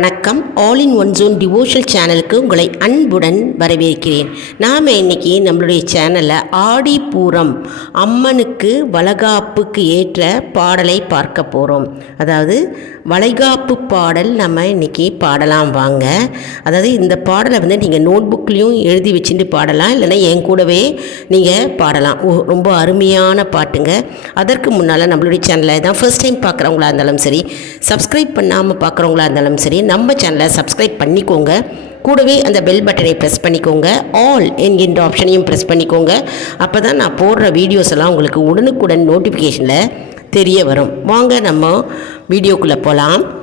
வணக்கம். All in one zone devotional சேனலுக்கு உங்களை அன்புடன் வரவேற்கிறேன். நாம் இன்னைக்கு நம்மளுடைய சேனலில் ஆடி பூரம் அம்மனுக்கு வளகாப்புக்கு ஏற்ற பாடலை பார்க்க போகிறோம் அதாவது வளைகாப்பு பாடல் நம்ம இன்னைக்கு பாடலாம் வாங்க. அதாவது இந்த பாடலை வந்து நீங்கள் நோட் புக்லேயும் எழுதி வச்சுட்டு பாடலாம் இல்லைன்னா என் கூடவே நீங்கள் பாடலாம். ஓ, ரொம்ப அருமையான பாட்டுங்க. அதற்கு முன்னால் நம்மளுடைய சேனலை தான் ஃபர்ஸ்ட் டைம் பார்க்குறவங்களா இருந்தாலும் சரி சப்ஸ்கிரைப் பண்ணாமல் பார்க்குறவங்களா இருந்தாலும் சரி நம்ம சேனலை சப்ஸ்கிரைப் பண்ணிக்கோங்க. கூடவே அந்த பெல் பட்டனை ப்ரெஸ் பண்ணிக்கோங்க. ஆல் என்கின்ற ஆப்ஷனையும் ப்ரெஸ் பண்ணிக்கோங்க. அப்போ தான் நான் போடுற வீடியோஸ் எல்லாம் உங்களுக்கு உடனுக்குடன் நோட்டிஃபிகேஷனில் தெரிய வரும் வாங்க நம்ம வீடியோக்குள்ளே போகலாம்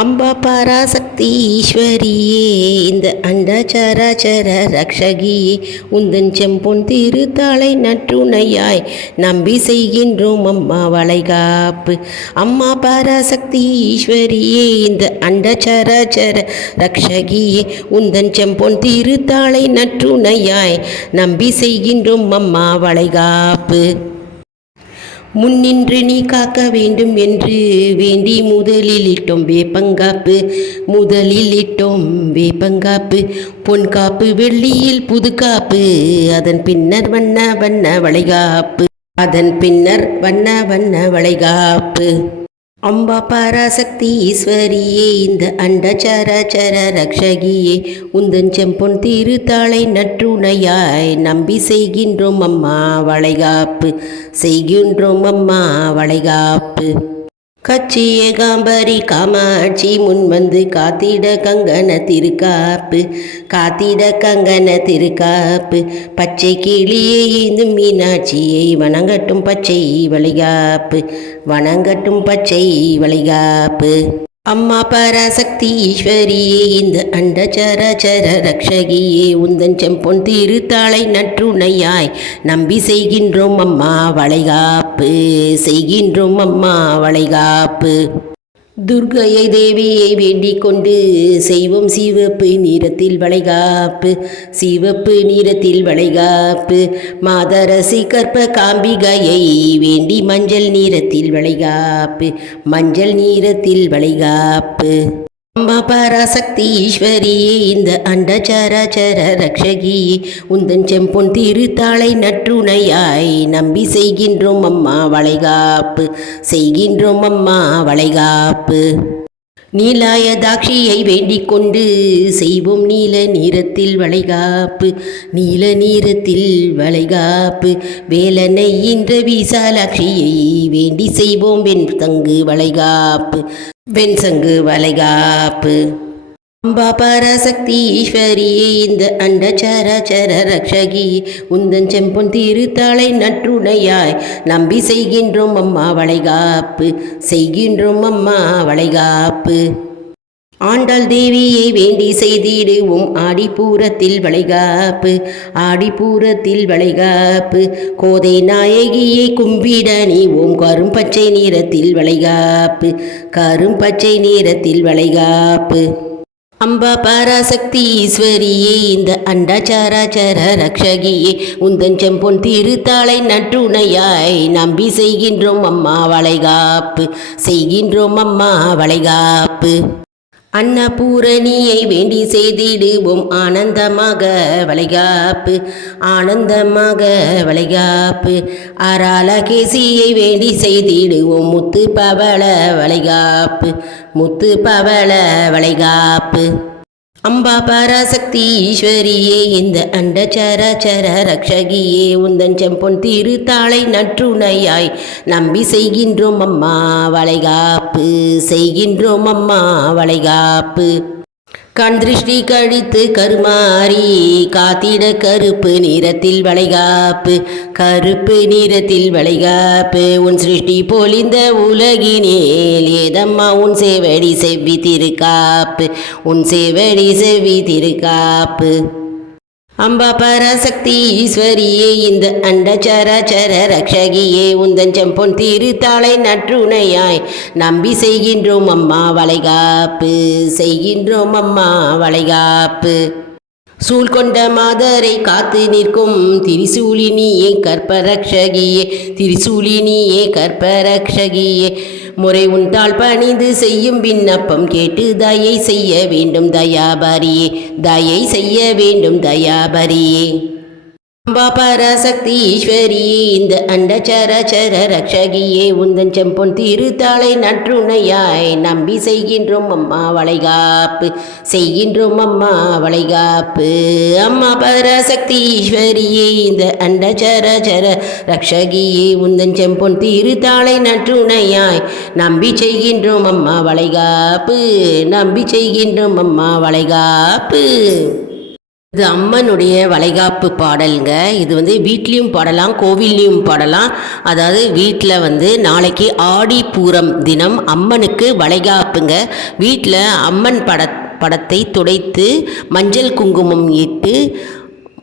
அம்பா பராசக்தி ஈஸ்வரியே இந்த அண்டச்சராச்சர ரக்ஷகியே உந்தன் செம்பொன் திருத்தாளை நற்றுணையாய் நம்பி செய்கின்றோம் அம்மா வளைகாப்பு. அம்மா பராசக்தி ஈஸ்வரியே இந்த அண்டச்சராச்சர ரக்ஷகியே உந்தன் செம்பொன் திருத்தாளை நற்றுணையாய் நம்பி செய்கின்றோம் அம்மா வளைகாப்பு. முன்னின்று நீ காக்க வேண்டும் என்று வேண்டி முதலில் இட்டோம் வேப்பங்காப்பு முதலில் இட்டோம் வேப்பங்காப்பு. பொன்காப்பு வெள்ளியில் புதுக்காப்பு அதன் பின்னர் வண்ண வண்ண வளைகாப்பு. அதன் பின்னர் வண்ண வண்ண வளைகாப்பு. அம்பா பராசக்தி ஈஸ்வரியே இந்த அண்டச்சராச்சர ரக்ஷகியே உந்தன் செம்பொன் திருத்தாளை நற்றுணையாய் நம்பி செய்கின்றோம் அம்மா வளைகாப்பு செய்கின்றோம் அம்மா வளைகாப்பு. கச்சி ஏகாம்பரி காமாட்சி முன் வந்து காத்திட கங்கன திருக்காப்பு காத்திட கங்கன திருக்காப்பு பச்சை கிளியே இந்த மீனாட்சியை வணங்கட்டும் பச்சை வளைகாப்பு வணங்கட்டும் பச்சை வளைகாப்பு. அம்மா பராசக்தி ஈஸ்வரியே இந்த சர ரக்ஷகியே உந்தன் செம்பொன் திருத்தாளை நற்றுணையாய் நம்பி செய்கின்றோம் அம்மா வளைகாப்பு செய்கின்றோம் அம்மா வளைகாப்பு. துர்கையை தேவியை வேண்டிக் கொண்டு செய்வோம் சிவப்பு நிறத்தில் வளைகாப்பு. சிவப்பு நிறத்தில் வளைகாப்பு. மாதரசி கற்ப காம்பிகையை வேண்டி மஞ்சள் நிறத்தில் வளைகாப்பு. மஞ்சள் நிறத்தில் வளைகாப்பு. அம்மா பராசக்தி ஈஸ்வரியே இந்த அண்டச்சராச்சர ரக்ஷகியே உந்தன் செம்பொன் திருத்தாளை நற்றுணையாய் நம்பி செய்கின்றோம் அம்மா வளைகாப்பு செய்கின்றோம் அம்மா வளைகாப்பு. நீலாய தாட்சியை வேண்டிக் கொண்டு செய்வோம் நீல நீரத்தில் வளைகாப்பு நீல நீரத்தில் வளைகாப்பு. வேலனை இன்ற விசாலாட்சியை வேண்டி செய்வோம் வெண் தங்கு வளைகாப்பு. வெண்சங்கு வளைகாப்பு. அம்பா பராசக்தி ஈஸ்வரியே இந்த அண்ட சர சர ரக்ஷகி உந்தன் செம்பொன் திருத்தாளை நற்றுணையாய் நம்பி செய்கின்றோம் அம்மா வளைகாப்பு. செய்கின்றோம் அம்மா வளைகாப்பு. ஆண்டாள் தேவியை வேண்டி செய்திடுவோம். ஆடிப்பூரத்தில் வளைகாப்பு ஆடிப்பூரத்தில் வளைகாப்பு. கோதை நாயகியை கும்பிட நீவோம். கரும்பச்சை நிறத்தில் வளைகாப்பு கரும்பச்சை நிறத்தில் வளைகாப்பு. அம்பா பராசக்தி ஈஸ்வரியே இந்த அண்டாச்சாராச்சார ரக்ஷகியே உந்தன் செம்பொன் திருத்தாளை நற்றுணையாய் நம்பி செய்கின்றோம் அம்மா வளைகாப்பு செய்கின்றோம் அம்மா வளைகாப்பு. அன்னபூரணியை வேண்டி செய்திடுவோம். ஆனந்தமாக வளைகாப்பு ஆனந்தமாக வளைகாப்பு. அராலகேசியை வேண்டி செய்திடுவோம். முத்து பவள வளைகாப்பு முத்து பவள வளைகாப்பு. அம்பா பராசக்தி ஈஸ்வரியே இந்த அண்டச்சராச்சர ரக்ஷகியே உந்தன் செம்பொன் திருத்தாளை நற்றுணையாய் நம்பி செய்கின்றோம் அம்மா வளைகாப்பு செய்கின்றோம் அம்மா வளைகாப்பு. கண் திருஷ்டி கழித்து கருமாறி காத்திட கருப்பு நிறத்தில் வளைகாப்பு கருப்பு நிறத்தில் வளைகாப்பு. உன் சிருஷ்டி பொழிந்த உலகினேல் ஏதம்மா உன் சேவடி செவ்வி திருக்காப்பு? உன் சேவடி செவ்வி திருக்காப்பு. அம்பா பராசக்தி ஈஸ்வரியே இந்த அண்டச்சராச்சர ரக்ஷகியே உந்தன் செம்பொன் திருத்தாளை நற்றுணையாய் நம்பி செய்கின்றோம் அம்மா வளைகாப்பு செய்கின்றோம் அம்மா வளைகாப்பு. சூழ்கொண்ட மாதரை காத்து நிற்கும் திரிசூலினியே கற்பரக்ஷகியே திரிசூலினியே கற்பரக்ஷகியே. முறை உண்டால் பணிந்து செய்யும் விண்ணப்பம் கேட்டு தயை செய்ய வேண்டும் தயாபரியே தயை செய்ய வேண்டும் தயாபரியே. அம்பா பராசக்தி ஈஸ்வரி இந்த அண்ட சர சர ரக்ஷகியே உந்தன் செம்பொன் திருத்தாளை நற்றுணையாய் நம்பி செய்கின்றோம் அம்மா வளைகாப்பு செய்கின்றோம் அம்மா வளைகாப்பு. அம்மா பராசக்தி ஈஸ்வரியே இந்த அண்ட சர சர ரக்ஷகியே உந்தன் செம்பொன் திருத்தாளை நற்றுணையாய் நம்பி செய்கின்றோம் அம்மா வளைகாப்பு நம்பி செய்கின்றோம் அம்மா வளைகாப்பு. இது அம்மனுடைய வளைகாப்பு பாடலுங்க. இது வந்து வீட்லேயும் பாடலாம் கோவில்லையும் பாடலாம். அதாவது வீட்டில் வந்து நாளைக்கு ஆடி பூரம் தினம் அம்மனுக்கு வளைகாப்புங்க. வீட்டில் அம்மன் பட படத்தை துடைத்து மஞ்சள் குங்குமம் இட்டு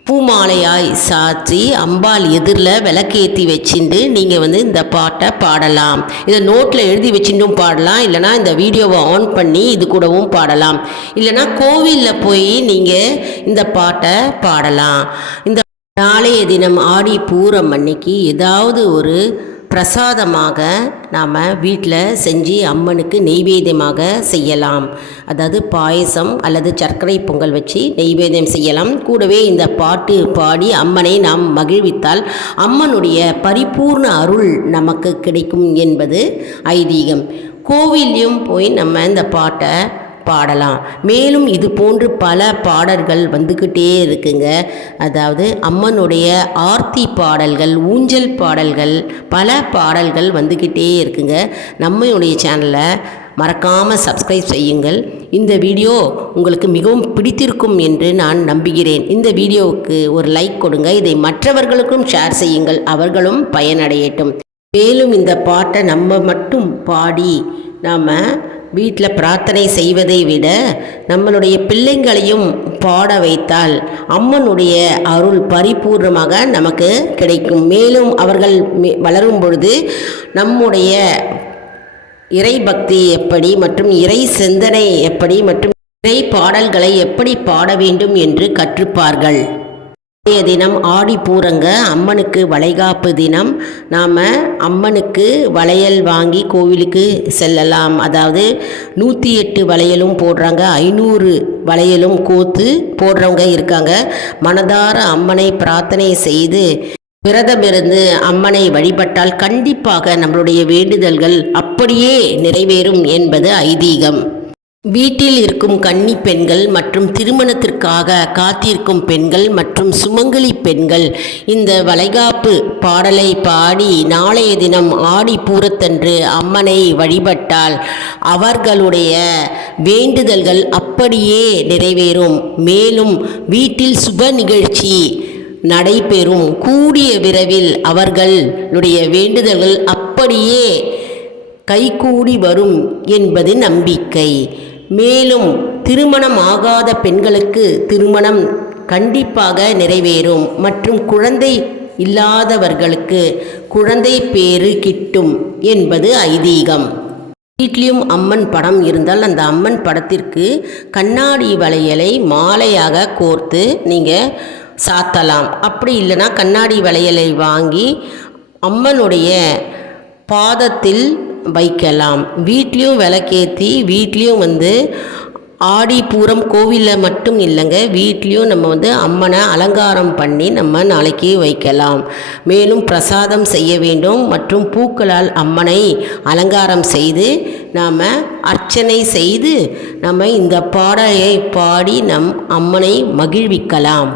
பூமாலையாய் சாற்றி அம்பாள் எதிரில் விளக்கேற்றி வச்சுட்டு நீங்கள் வந்து இந்த பாட்டை பாடலாம். இதை நோட்டில் எழுதி வச்சுட்டும் பாடலாம். இல்லைனா இந்த வீடியோவை ஆன் பண்ணி இது கூடவும் பாடலாம். இல்லைனா கோவிலில் போய் நீங்கள் இந்த பாட்டை பாடலாம். இந்த நாளைய தினம் ஆடி பூரம் அன்னைக்கு ஏதாவது ஒரு பிரசாதமாக நாம் வீட்டில் செஞ்சு அம்மனுக்கு நெய்வேத்தியமாக செய்யலாம். அதாவது பாயசம் அல்லது சர்க்கரை பொங்கல் வச்சு நெய்வேத்தியம் செய்யலாம். கூடவே இந்த பாட்டு பாடி அம்மனை நாம் மகிழ்வித்தால் அம்மனுடைய பரிபூர்ண அருள் நமக்கு கிடைக்கும் என்பது ஐதீகம். கோவில்லையும் போய் நம்ம இந்த பாட்டை பாடலாம். மேலும் இது போன்று பல பாடல்கள் வந்துக்கிட்டே இருக்குங்க. அதாவது அம்மனுடைய ஆர்த்தி பாடல்கள் ஊஞ்சல் பாடல்கள் பல பாடல்கள் வந்துக்கிட்டே இருக்குங்க. நம்மளுடைய சேனலை மறக்காமல் சப்ஸ்கிரைப் செய்யுங்கள். இந்த வீடியோ உங்களுக்கு மிகவும் பிடித்திருக்கும் என்று நான் நம்புகிறேன். இந்த வீடியோவுக்கு ஒரு லைக் கொடுங்க. இதை மற்றவர்களுக்கும் ஷேர் செய்யுங்கள். அவர்களும் பயனடையட்டும். மேலும் இந்த பாட்டை நம்ம மட்டும் பாடி நாம் வீட்டில் பிரார்த்தனை செய்வதை விட நம்மளுடைய பிள்ளைங்களையும் பாட வைத்தால் அம்மனுடைய அருள் பரிபூர்ணமாக நமக்கு கிடைக்கும். மேலும் அவர்கள் வளரும் பொழுது நம்முடைய இறை பக்தி எப்படி மற்றும் இறை சிந்தனை எப்படி மற்றும் இறை பாடல்களை எப்படி பாட வேண்டும் என்று கற்றுப்பார்கள். இன்றைய தினம் ஆடி பூரங்க அம்மனுக்கு வளைகாப்பு தினம். நாம் அம்மனுக்கு வளையல் வாங்கி கோவிலுக்கு செல்லலாம். அதாவது நூற்றி எட்டு வளையலும் போடுறாங்க. ஐநூறு வளையலும் கோத்து போடுறவங்க இருக்காங்க. மனதார அம்மனை பிரார்த்தனை செய்து விரதமிருந்து அம்மனை வழிபட்டால் கண்டிப்பாக நம்மளுடைய வேண்டுதல்கள் அப்படியே நிறைவேறும் என்பது ஐதீகம். வீட்டில் இருக்கும் கன்னி பெண்கள் மற்றும் திருமணத்திற்காக காத்திருக்கும் பெண்கள் மற்றும் சுமங்கலி பெண்கள் இந்த வளைகாப்பு பாடலை பாடி நாளைய தினம் ஆடி பூரத்தன்று அம்மனை வழிபட்டால் அவர்களுடைய வேண்டுதல்கள் அப்படியே நிறைவேறும். மேலும் வீட்டில் சுப நிகழ்ச்சி நடைபெறும். கூடிய விரைவில் அவர்களுடைய வேண்டுதல்கள் அப்படியே கைகூடி வரும் என்பது நம்பிக்கை. மேலும் திருமணம் ஆகாத பெண்களுக்கு திருமணம் கண்டிப்பாக நிறைவேறும். மற்றும் குழந்தை இல்லாதவர்களுக்கு குழந்தை பேறு கிட்டும் என்பது ஐதீகம். வீட்லேயும் அம்மன் படம் இருந்தால் அந்த அம்மன் படத்திற்கு கண்ணாடி வளையலை மாலையாக கோர்த்து நீங்கள் சாத்தலாம். அப்படி இல்லைன்னா கண்ணாடி வளையலை வாங்கி அம்மனுடைய பாதத்தில் வைக்கலாம். வீட்லேயும் விளக்கேற்றி வீட்லேயும் வந்து ஆடி பூரம் கோவிலில் மட்டும் இல்லைங்க. வீட்லேயும் நம்ம வந்து அம்மனை அலங்காரம் பண்ணி நம்ம நாளைக்கு வைக்கலாம். மேலும் பிரசாதம் செய்ய வேண்டும். மற்றும் பூக்களால் அம்மனை அலங்காரம் செய்து நாம் அர்ச்சனை செய்து நம்ம இந்த பாடலை பாடி நம் அம்மனை மகிழ்விக்கலாம்.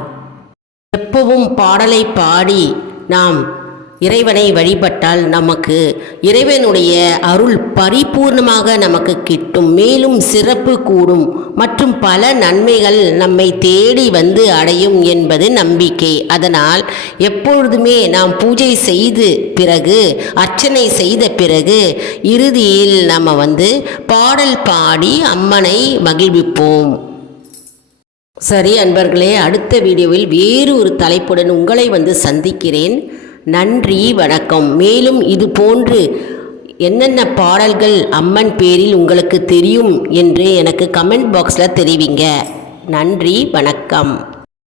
எப்பவும் பாடலை பாடி நாம் இறைவனை வழிபட்டால் நமக்கு இறைவனுடைய அருள் பரிபூர்ணமாக நமக்கு கிட்டும். மேலும் சிறப்பு கூடும். மற்றும் பல நன்மைகள் நம்மை தேடி வந்து அடையும் என்பது நம்பிக்கை. அதனால் எப்பொழுதுமே நாம் பூஜை செய்து பிறகு அர்ச்சனை செய்த பிறகு இறுதியில் நம்ம வந்து பாடல் பாடி அம்மனை மகிழ்விப்போம். சரி அன்பர்களே அடுத்த வீடியோவில் வேறு ஒரு தலைப்புடன் உங்களை வந்து சந்திக்கிறேன். நன்றி வணக்கம். மேலும் இது போன்று என்னென்ன பாடல்கள் அம்மன் பேரில் உங்களுக்கு தெரியும் என்று எனக்கு கமெண்ட் பாக்ஸில் தெரிவிங்க. நன்றி வணக்கம்.